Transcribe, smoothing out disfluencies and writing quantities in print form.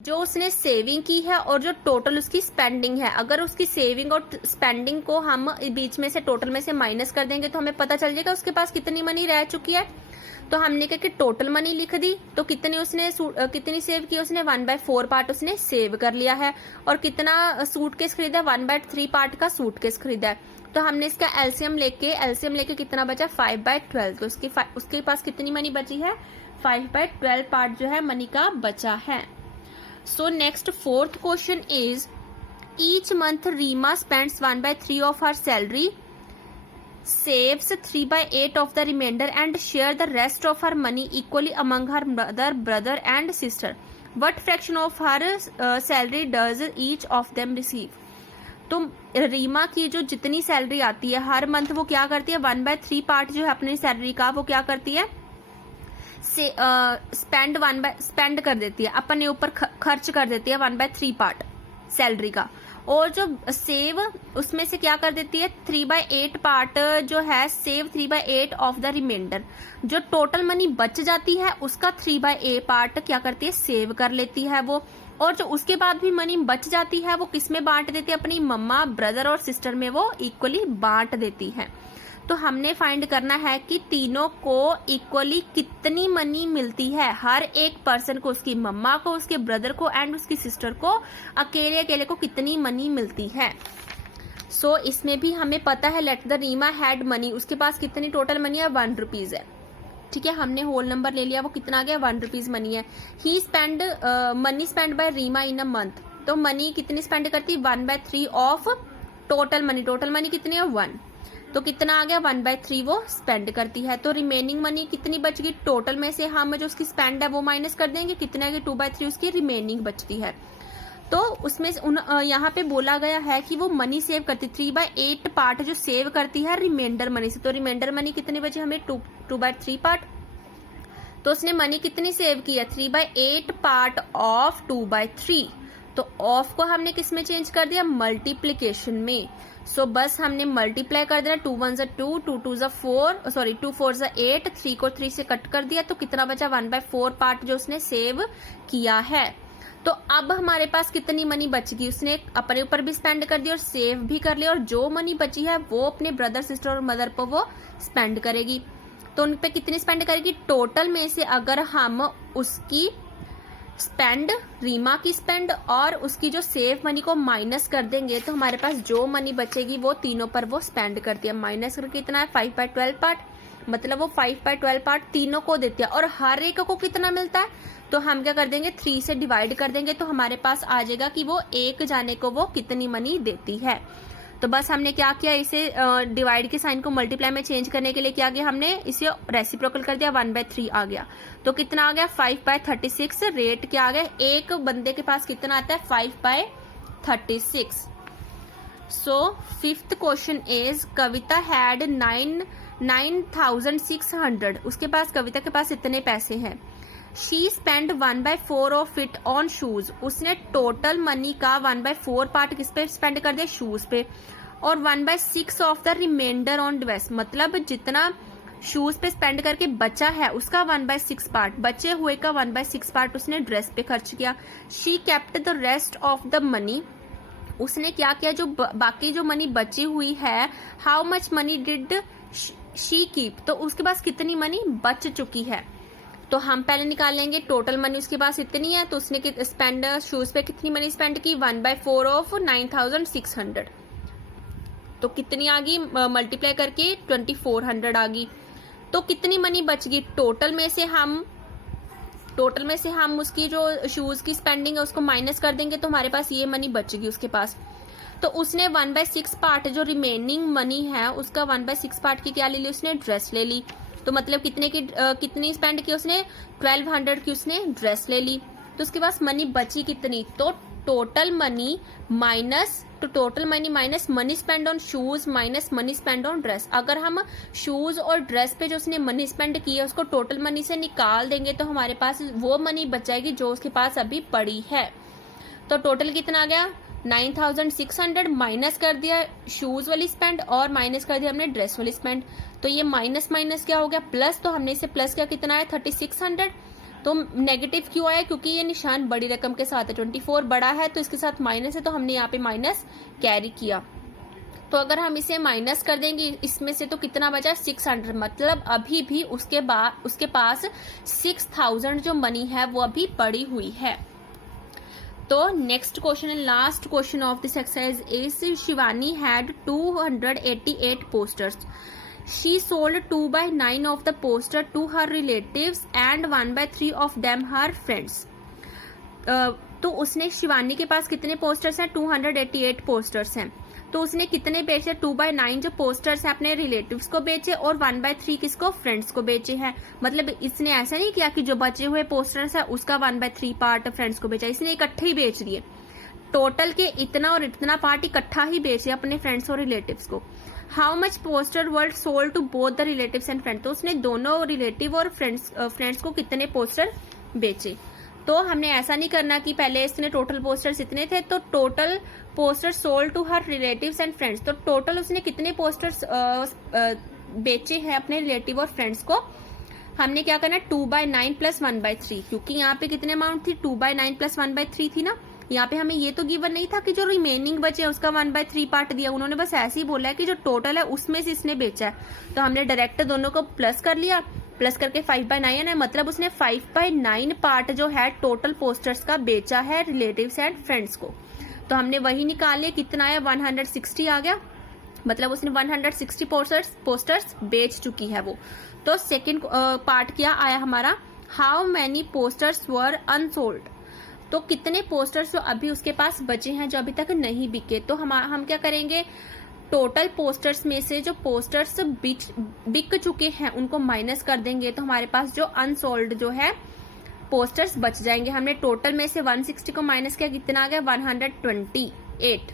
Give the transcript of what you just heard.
जो उसने सेविंग की है और जो टोटल उसकी स्पेंडिंग है, अगर उसकी सेविंग और स्पेंडिंग को हम बीच में से टोटल में से माइनस कर देंगे तो हमें पता चल जाएगा उसके पास कितनी मनी रह चुकी है। तो हमने क्या कि टोटल मनी लिख दी, तो कितनी सेव की उसने 1/4 पार्ट उसने सेव कर लिया है। और कितना सूटकेस खरीदा, 1/3 पार्ट का सूटकेस खरीदा है। तो हमने इसका एलसीएम लेके कितना बचा, 5/12। तो उसके पास कितनी मनी बची है, 5/12 पार्ट जो है मनी का बचा है। So next fourth question is, each month Reema spends 1/3 of her salary, saves 3/8 of the remainder and share the rest of her money equally among her brother and sister. What fraction of her salary does each of them receive? तो रीमा की जो जितनी salary आती है हर month वो क्या करती है, 1/3 पार्ट जो है अपनी सैलरी का वो क्या करती है, स्पेंड कर देती है, अपने ऊपर खर्च कर देती है 1/3 पार्ट सैलरी का। और जो सेव उसमें से क्या कर देती है, 3/8 पार्ट जो है, सेव 3/8 ऑफ द रिमाइंडर। जो टोटल मनी बच जाती है उसका 3/8 पार्ट क्या करती है, सेव कर लेती है वो। और जो उसके बाद भी मनी बच जाती है वो किस में बांट देती है, अपनी मम्मा, ब्रदर और सिस्टर में वो इक्वली बांट देती है। तो हमने फाइंड करना है कि तीनों को इक्वली कितनी मनी मिलती है, हर एक पर्सन को, उसकी मम्मा को, उसके ब्रदर को एंड उसकी सिस्टर को अकेले अकेले को कितनी मनी मिलती है। सो इसमें भी हमें पता है, let the Reema had money, उसके पास कितनी टोटल मनी है, 1 रुपीज है। ठीक है, हमने होल नंबर ले लिया, वो कितना आ गया, 1 रुपीज मनी है। He spend money spend by Reema in a month, तो मनी कितनी स्पेंड करती है, 1/3 of total money. Total money कितनी है, 1, तो कितना आ गया, 1/3 वो स्पेंड करती है। तो रिमेनिंग मनी कितनी बच गई, टोटल में से हम जो उसकी स्पेंड है वो माइनस कर देंगे, कितना है, 2/3 उसकी रिमेनिंग बचती है। तो उसमें यहाँ पे बोला गया है कि वो मनी सेव करती, 3/8 पार्ट जो सेव करती है रिमाइंडर मनी से। तो रिमाइंडर मनी कितनी बची हमें, 2/3 पार्ट। तो उसने मनी कितनी सेव की है, 3/8 पार्ट ऑफ 2/3। तो ऑफ को हमने किस में चेंज कर दिया, मल्टीप्लीकेशन में। सो बस हमने मल्टीप्लाई कर देना, 2 1 2, 2 2 4, सॉरी 2 4 8, 3 को 3 से कट कर दिया, तो कितना बचा, 1/4 पार्ट जो उसने सेव किया है। तो अब हमारे पास कितनी मनी बच गई, उसने अपने ऊपर भी स्पेंड कर दी और सेव भी कर लिया, और जो मनी बची है वो अपने ब्रदर, सिस्टर और मदर पर वो स्पेंड करेगी। तो उन पे कितनी स्पेंड करेगी, टोटल में से अगर हम उसकी स्पेंड, रीमा की स्पेंड और उसकी जो सेव मनी को माइनस कर देंगे तो हमारे पास जो मनी बचेगी वो तीनों पर वो स्पेंड करती है। माइनस करके कितना है, 5/12 पार्ट, मतलब वो 5/12 पार्ट तीनों को देती है। और हर एक को कितना मिलता है, तो हम क्या कर देंगे, 3 से डिवाइड कर देंगे, तो हमारे पास आ जाएगा कि वो एक जाने को वो कितनी मनी देती है। तो बस हमने क्या किया, इसे डिवाइड के साइन को मल्टीप्लाई में चेंज करने के लिए क्या किया, हमने इसे रेसिप्रोकल कर दिया, 1/3 आ गया। तो कितना आ गया, 5/36। रेट क्या आ गया, एक बंदे के पास कितना आता है, 5/36। So fifth question is, Kavita had 9,600, उसके पास, कविता के पास इतने पैसे हैं। She spend 1/4 of it on shoes, उसने टोटल मनी का 1/4 पार्ट किस पे स्पेंड कर दिया, शूज पे। और 1/6 of the reminder on dress, मतलब जितना शूज पे स्पेंड करके बचा है उसका 1/6 पार्ट, बचे हुए का 1/6 पार्ट उसने ड्रेस पे खर्च किया। She kept the rest of the money, उसने क्या किया, जो बाकी जो मनी बची हुई है, how much money did she keep, तो उसके पास कितनी मनी बच चुकी है। तो हम पहले निकाल लेंगे, टोटल मनी उसके पास इतनी है, तो उसने स्पेंड शूज पे कितनी मनी स्पेंड की, 1/4 ऑफ 9,600, तो कितनी आ गई, मल्टीप्लाई करके 2,400 आ गई। तो कितनी मनी बच गई, टोटल में से हम उसकी जो शूज की स्पेंडिंग है उसको माइनस कर देंगे, तो हमारे पास ये मनी बच गई उसके पास। तो उसने 1/6 पार्ट जो रिमेनिंग मनी है उसका 1/6 पार्ट की क्या ले ली, उसने ड्रेस ले ली। तो मतलब कितनी स्पेंड की उसने, 1200 की उसने ड्रेस ले ली। तो उसके पास मनी बची कितनी, तो total money minus money spend on shoes minus money spend on dress. अगर हम शूज और ड्रेस पे जो उसने मनी स्पेंड की है उसको टोटल मनी से निकाल देंगे तो हमारे पास वो मनी बचाएगी जो उसके पास अभी पड़ी है। तो टोटल कितना आ गया, 9,600, माइनस कर दिया शूज वाली स्पेंड और माइनस कर दिया हमने ड्रेस वाली स्पेंड। तो ये माइनस क्या हो गया, प्लस, तो हमने इसे प्लस किया, कितना है, 3,600। तो नेगेटिव क्यों आया, क्योंकि ये निशान बड़ी रकम के साथ है, 24 बड़ा है तो इसके साथ माइनस है, तो हमने यहाँ पे माइनस कैरी किया। तो अगर हम इसे माइनस कर देंगे इसमें से तो कितना बचा, 600, मतलब अभी भी उसके पास 6000 जो मनी है वो अभी पड़ी हुई है। तो next question and last question of this exercise is Shivani had 288 posters. She sold 2/9 of the poster to her relatives and 1/3 of them her friends. तो उसने, शिवानी के पास कितने पोस्टर्स हैं, 288 पोस्टर्स हैं, तो उसने कितने बेचे, 2/9 जो पोस्टर्स हैं अपने रिलेटिव्स को बेचे और 1/3 किसको, फ्रेंड्स को बेचे हैं। मतलब इसने ऐसा नहीं किया कि जो बचे हुए पोस्टर्स है उसका 1/3 पार्ट फ्रेंड्स को बेचा, इसने इकट्ठे ही बेच दिए, टोटल के इतना और इतना पार्ट इकट्ठा ही बेचे अपने फ्रेंड्स और रिलेटिव्स को। How much poster were sold to both the relatives and friends, तो उसने दोनों रिलेटिव और फ्रेंड्स को कितने पोस्टर बेचे। तो हमने ऐसा नहीं करना कि पहले इसने टोटल पोस्टर्स इतने थे तो total poster sold to her relatives and friends, तो टोटल उसने कितने पोस्टर्स बेचे हैं अपने रिलेटिव और फ्रेंड्स को। हमने क्या करना, 2/9 प्लस 1/3, क्योंकि यहाँ पे कितने अमाउंट थी, 2/9 प्लस 1/3 थी ना। यहाँ पे हमें ये तो गिवन नहीं था कि जो रिमेनिंग बचे उसका 1/3 पार्ट दिया, उन्होंने बस ऐसे ही बोला है कि जो टोटल है उसमें से इसने बेचा है, तो हमने डायरेक्ट दोनों को प्लस कर लिया, प्लस करके 5/9 है, मतलब उसने 5/9 पार्ट जो है टोटल पोस्टर्स का बेचा है रिलेटिव्स एंड फ्रेंड्स को। तो हमने वही निकाले, कितना है, 160 आ गया, मतलब उसने 160 पोस्टर्स बेच चुकी है वो। तो सेकंड पार्ट क्या आया हमारा, how many posters were unsold, तो कितने पोस्टर्स जो अभी उसके पास बचे हैं जो अभी तक नहीं बिके। तो हम क्या करेंगे, टोटल पोस्टर्स में से जो पोस्टर्स बिक चुके हैं उनको माइनस कर देंगे, तो हमारे पास जो अनसोल्ड जो है पोस्टर्स बच जाएंगे। हमने टोटल में से 160 को माइनस किया, कितना आ गया, 128।